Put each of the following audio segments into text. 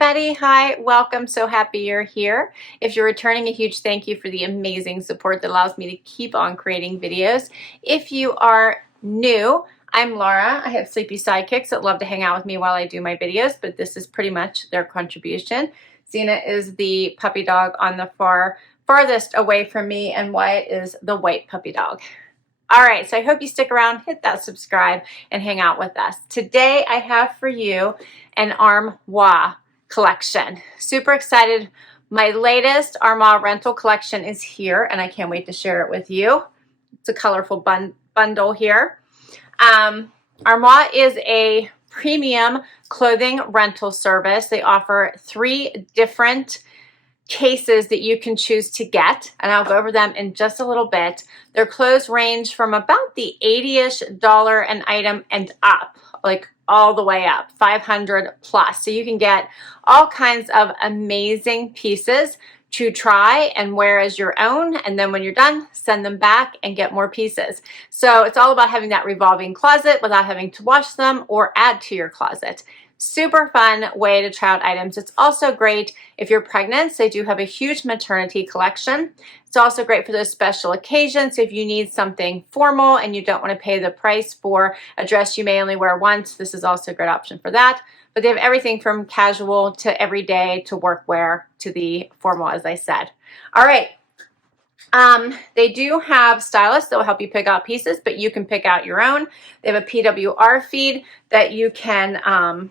everybody. Hi, welcome. So happy you're here. If you're returning, a huge thank you for the amazing support that allows me to keep on creating videos. If you are new, I'm Laura. I have sleepy sidekicks that love to hang out with me while I do my videos, but this is pretty much their contribution. Xena is the puppy dog on the farthest away from me, and Wyatt is the white puppy dog. All right, so I hope you stick around, hit that subscribe, and hang out with us. Today I have for you an armoire collection. Super excited. My latest armoire rental collection is here, and I can't wait to share it with you. It's a colorful bundle here. Armoire is a premium clothing rental service. They offer 3 different cases that you can choose to get, and I'll go over them in just a little bit. Their clothes range from about the $80-ish an item and up, like all the way up, 500 plus. So you can get all kinds of amazing pieces to try and wear as your own, and then when you're done, send them back and get more pieces. So it's all about having that revolving closet without having to wash them or add to your closet. Super fun way to try out items. It's also great if you're pregnant. So they do have a huge maternity collection. It's also great for those special occasions. So if you need something formal and you don't want to pay the price for a dress you may only wear once, this is also a great option for that. But they have everything from casual to everyday to workwear to the formal, as I said. All right. They do have stylists that will help you pick out pieces, but you can pick out your own. They have a PWR feed that you can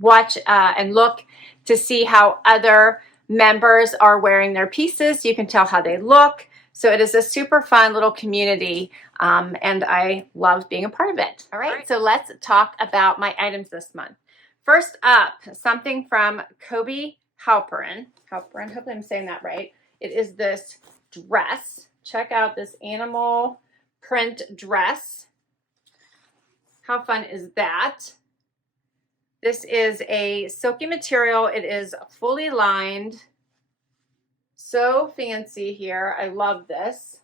watch and look to see how other members are wearing their pieces. You can tell how they look. So it is a super fun little community, and I love being a part of it. All right, so let's talk about my items this month. First up, something from Kobi Halperin. Hopefully I'm saying that right. It is this dress. Check out this animal print dress. How fun is that? This is a silky material. It is fully lined. So fancy here. I love this.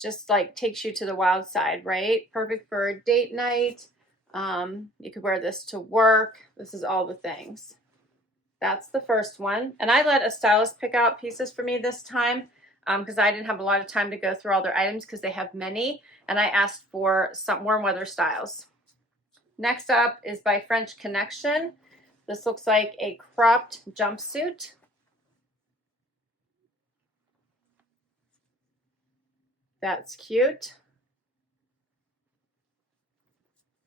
Just like takes you to the wild side, right? Perfect for a date night. You could wear this to work. This is all the things. That's the first one. And I let a stylist pick out pieces for me this time because I didn't have a lot of time to go through all their items because they have many. And I asked for some warm weather styles. Next up is by French Connection. This looks like a cropped jumpsuit. That's cute.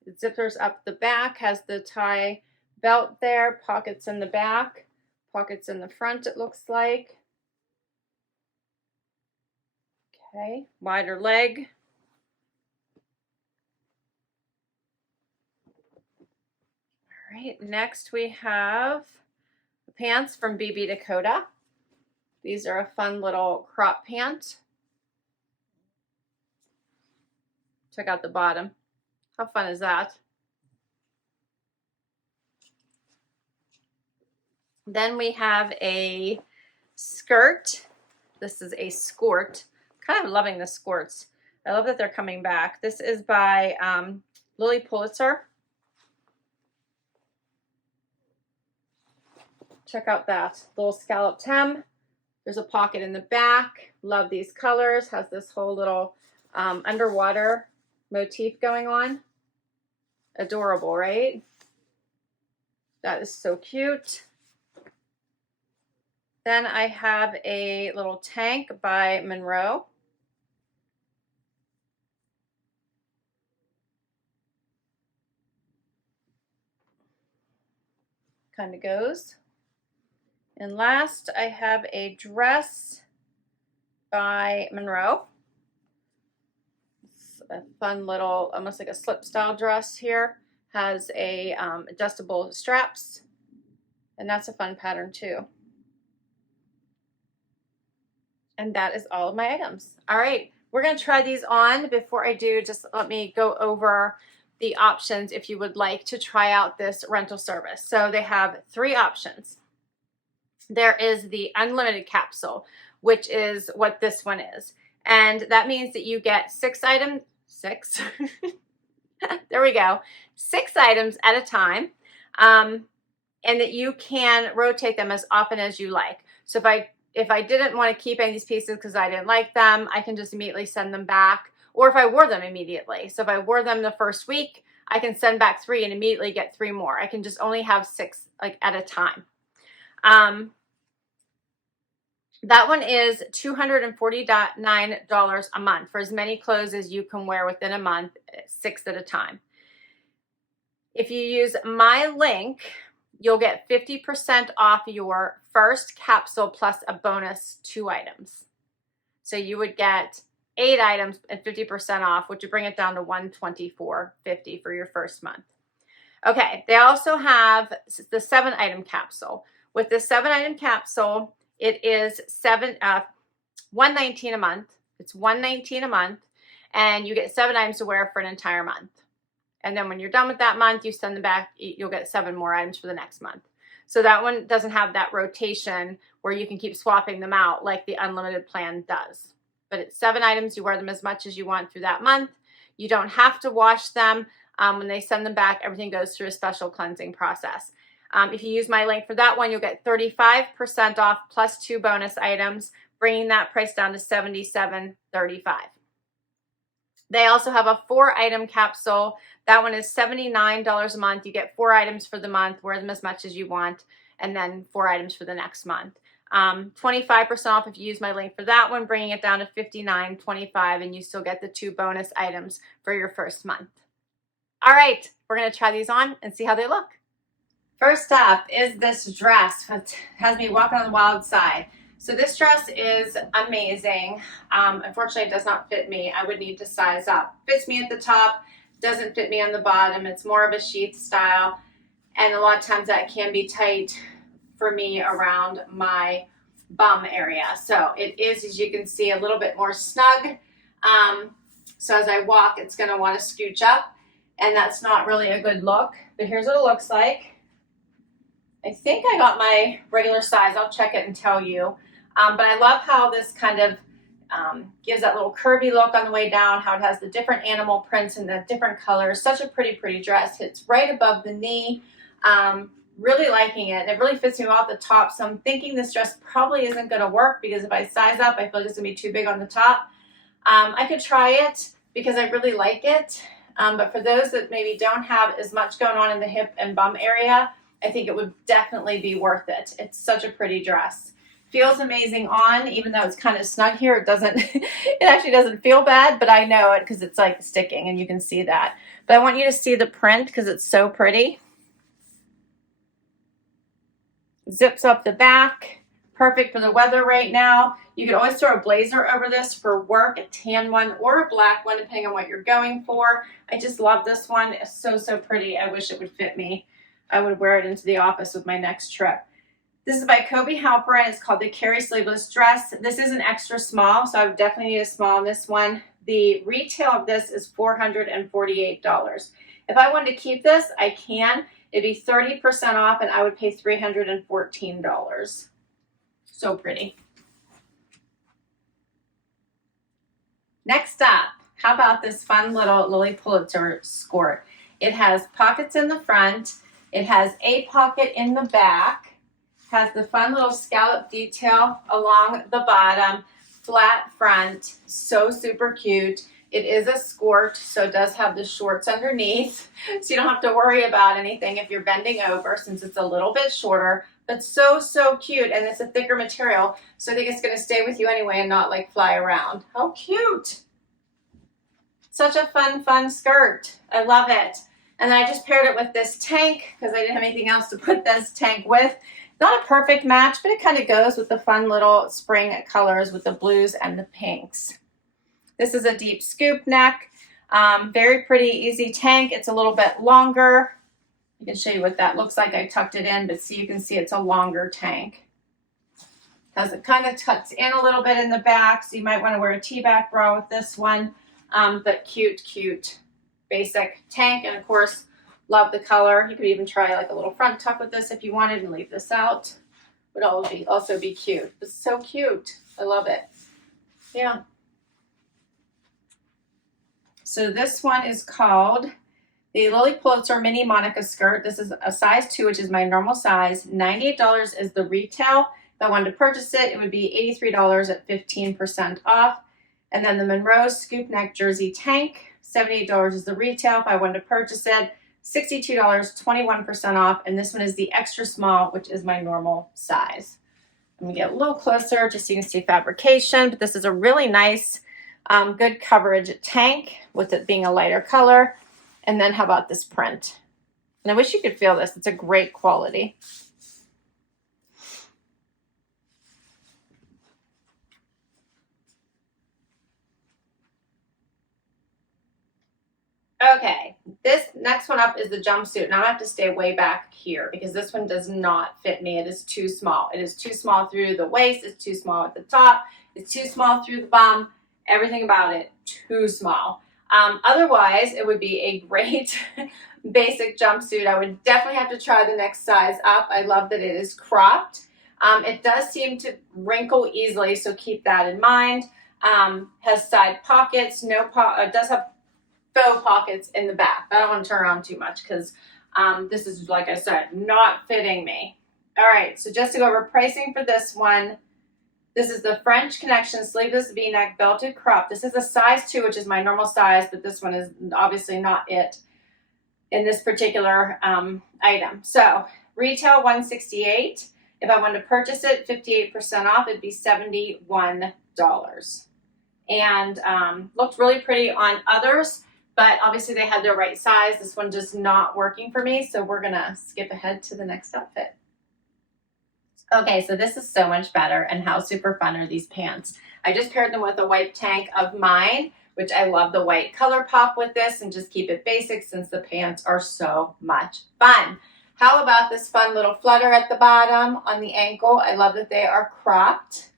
It zippers up the back, has the tie belt there, pockets in the back, pockets in the front it looks like. Okay, wider leg. All right, next we have the pants from Dakota. These are a fun little crop pant. Check out the bottom. How fun is that? Then we have a skirt. This is a skirt. Kind of loving the skirts. I love that they're coming back. This is by Pulitzer. Check out that little scalloped hem. There's a pocket in the back. Love these colors. Has this whole little underwater motif going on. Adorable, right? That is so cute. Then I have a little tank by Monrow. Kind of goes. And last, I have a dress by Monrow. It's a fun little, almost like a slip style dress here. Has a adjustable straps, and that's a fun pattern too. And that is all of my items. All right, we're gonna try these on. Before I do, just let me go over the options if you would like to try out this rental service. So they have 3 options. There is the unlimited capsule, which is what this one is. And that means that you get 6 items, 6, there we go, 6 items at a time. and that you can rotate them as often as you like. So if I didn't want to keep any of these pieces because I didn't like them, I can just immediately send them back. Or if I wore them immediately. So if I wore them the first week, I can send back 3 and immediately get 3 more. I can just only have 6 like at a time. That one is $249 a month for as many clothes as you can wear within a month, 6 at a time. If you use my link, you'll get 50% off your first capsule plus a bonus 2 items. So you would get 8 items at 50% off, which would bring it down to $124.50 for your first month. Okay, they also have the 7-item capsule. With the 7-item capsule, it is $119 a month. It's $119 a month, and you get 7 items to wear for an entire month. And then when you're done with that month, you send them back, you'll get 7 more items for the next month. So that one doesn't have that rotation where you can keep swapping them out like the unlimited plan does. But it's 7 items, you wear them as much as you want through that month. You don't have to wash them. When they send them back, everything goes through a special cleansing process. If you use my link for that one, you'll get 35% off plus 2 bonus items, bringing that price down to $77.35. They also have a 4-item capsule. That one is $79 a month. You get 4 items for the month, wear them as much as you want, and then 4 items for the next month. 25% off if you use my link for that one, bringing it down to $59.25, and you still get the 2 bonus items for your first month. All right, we're going to try these on and see how they look. First up is this dress. It has me walking on the wild side. So this dress is amazing. Unfortunately, it does not fit me. I would need to size up. Fits me at the top, doesn't fit me on the bottom. It's more of a sheath style, and a lot of times that can be tight for me around my bum area. So it is, as you can see, a little bit more snug. So as I walk, it's going to want to scooch up, and that's not really a good look. But here's what it looks like. I think I got my regular size. I'll check it and tell you. But I love how this kind of gives that little curvy look on the way down, how it has the different animal prints and the different colors. Such a pretty, pretty dress. It's right above the knee. Really liking it. It really fits me well at the top. So I'm thinking this dress probably isn't going to work because if I size up, I feel like it's going to be too big on the top. I could try it because I really like it. But for those that maybe don't have as much going on in the hip and bum area, I think it would definitely be worth it. It's such a pretty dress. Feels amazing on, even though it's kind of snug here. It doesn't, it actually doesn't feel bad, but I know it because it's like sticking and you can see that. But I want you to see the print because it's so pretty. Zips up the back. Perfect for the weather right now. You could always throw a blazer over this for work, a tan one or a black one, depending on what you're going for. I just love this one. It's so, so pretty. I wish it would fit me. I would wear it into the office with my next trip. This is by Kobi Halperin. It's called the Kery Sleeveless Dress. This is an extra small, so I would definitely need a small in this one. The retail of this is $448. If I wanted to keep this, I can. It'd be 30% off, and I would pay $314. So pretty. Next up, how about this fun little Lily Pulitzer skirt? It has pockets in the front. It has a pocket in the back, has the fun little scallop detail along the bottom, flat front, so super cute. It is a skirt, so it does have the shorts underneath, so you don't have to worry about anything if you're bending over since it's a little bit shorter, but so, so cute, and it's a thicker material, so I think it's going to stay with you anyway and not like fly around. How cute! Such a fun, fun skirt. I love it. And then I just paired it with this tank because I didn't have anything else to put this tank with. Not a perfect match, but it kind of goes with the fun little spring colors with the blues and the pinks. This is a deep scoop neck. Very pretty, easy tank. It's a little bit longer. I can show you what that looks like. I tucked it in, but see, you can see it's a longer tank. It kind of tucks in a little bit in the back, so you might want to wear a T-back bra with this one. But cute, cute. Basic tank, and of course love the color. You could even try like a little front tuck with this if you wanted and leave this out. Would also be cute. It's so cute. I love it. Yeah. So this one is called The Lily Pulitzer Mini Monica skirt. This is a size 2, which is my normal size. $98 is the retail. If I wanted to purchase it, it would be $83 at 15% off. And then the Monrow scoop neck jersey tank, $78 is the retail. If I wanted to purchase it, $62, 21% off. And this one is the extra small, which is my normal size. Let me get a little closer just so you can see fabrication. But this is a really nice, good coverage tank with it being a lighter color. And then how about this print? And I wish you could feel this. It's a great quality. Okay, this next one up is the jumpsuit. Now I have to stay way back here because this one does not fit me. It is too small. It is too small through the waist. It's too small at the top. It's too small through the bum. Everything about it, too small. Otherwise, it would be a great basic jumpsuit. I would definitely have to try the next size up. I love that it is cropped. It does seem to wrinkle easily, so keep that in mind. Has side pockets. It does have faux pockets in the back. I don't want to turn around too much because this is, like I said, not fitting me. All right, so just to go over pricing for this one, this is the French Connection Sleeveless V-neck belted crop. This is a size 2, which is my normal size, but this one is obviously not it in this particular item. So retail $168. If I wanted to purchase it, 58% off, it'd be $71. And looked really pretty on others, but obviously they had their right size. This one just not working for me, so we're gonna skip ahead to the next outfit. Okay, so this is so much better, and how super fun are these pants. I just paired them with a white tank of mine, which I love the white color pop with this, and just keep it basic since the pants are so much fun. How about this fun little flutter at the bottom on the ankle? I love that they are cropped.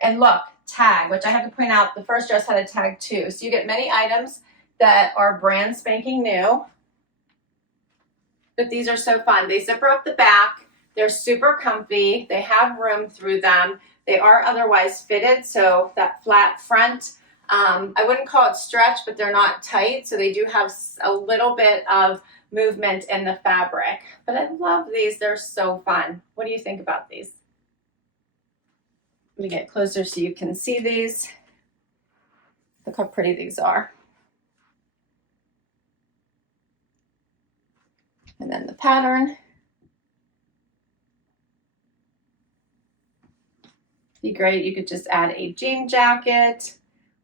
And look, tag, which I have to point out, the first dress had a tag too. So you get many items that are brand spanking new, but these are so fun. They zipper up the back. They're super comfy. They have room through them. They are otherwise fitted, so that flat front, I wouldn't call it stretch, but they're not tight, so they do have a little bit of movement in the fabric. But I love these. They're so fun. What do you think about these? Let me get closer so you can see these. Look how pretty these are. And then the pattern. Be great. You could just add a jean jacket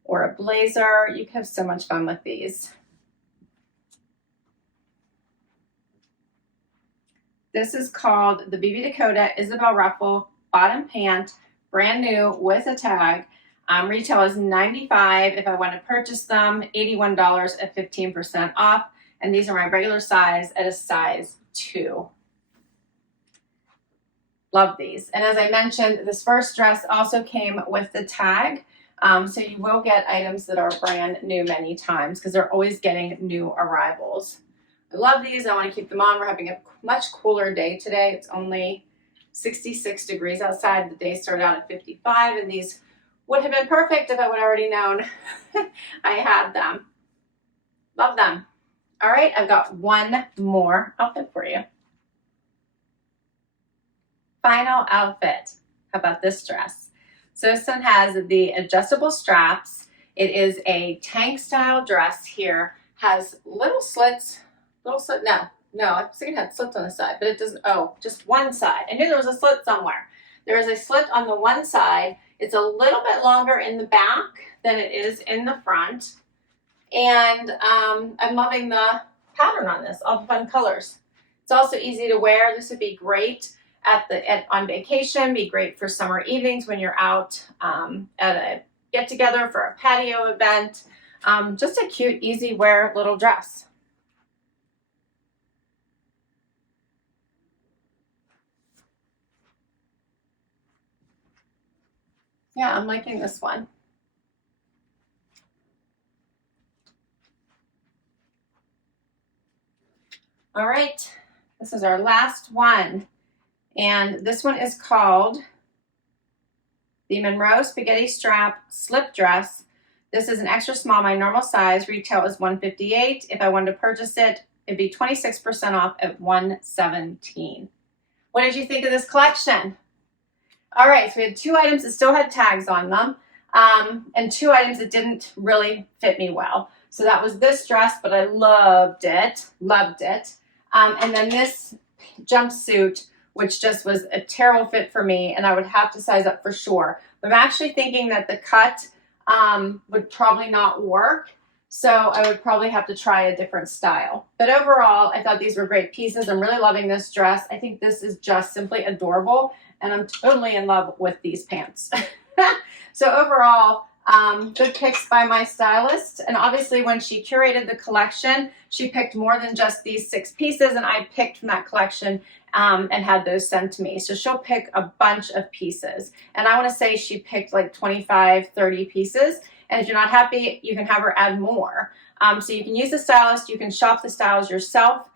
or a blazer. You could have so much fun with these. This is called the BB Dakota Isabelle Ruffle bottom pant, brand new with a tag. Retail is $95. If I want to purchase them, $81 at 15% off. And these are my regular size at a size 2. Love these. And as I mentioned, this first dress also came with the tag. So you will get items that are brand new many times because they're always getting new arrivals. I love these. I want to keep them on. We're having a much cooler day today. It's only 66 degrees outside. The day started out at 55, and these would have been perfect if I would have already known I had them. Love them. All right, I've got one more outfit for you. Final outfit. How about this dress? So this one has the adjustable straps. It is a tank style dress here. Has little slits. No, I was thinking it had slits on the side, but it doesn't. Oh, just one side. I knew there was a slit somewhere. There is a slit on the one side. It's a little bit longer in the back than it is in the front. And I'm loving the pattern on this, all the fun colors. It's also easy to wear. This would be great on vacation, be great for summer evenings when you're out at a get-together for a patio event. Just a cute, easy wear little dress. Yeah, I'm liking this one. All right, this is our last one. And this one is called the Monrow Spaghetti Strap Slip Dress. This is an extra small. My normal size retail is $158. If I wanted to purchase it, it'd be 26% off at $117. What did you think of this collection? All right, so we had 2 items that still had tags on them, and 2 items that didn't really fit me well. So that was this dress, but I loved it, and then this jumpsuit, which just was a terrible fit for me, and I would have to size up for sure. But I'm actually thinking that the cut would probably not work, so I would probably have to try a different style. But overall, I thought these were great pieces. I'm really loving this dress. I think this is just simply adorable, and I'm totally in love with these pants. So overall, good picks by my stylist. And obviously when she curated the collection, she picked more than just these 6 pieces, and I picked from that collection and had those sent to me. So she'll pick a bunch of pieces. And I want to say she picked like 25, 30 pieces. And if you're not happy, you can have her add more. So you can use the stylist, you can shop the styles yourself,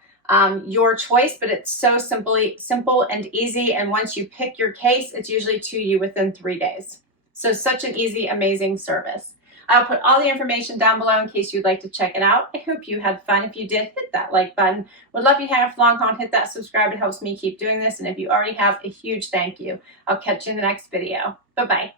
your choice, but it's so simple and easy. And once you pick your case, it's usually to you within 3 days. So such an easy, amazing service. I'll put all the information down below in case you'd like to check it out. I hope you had fun. If you did, hit that like button. Would love you to have a long haul, hit that subscribe. It helps me keep doing this. And if you already have, a huge thank you. I'll catch you in the next video. Bye-bye.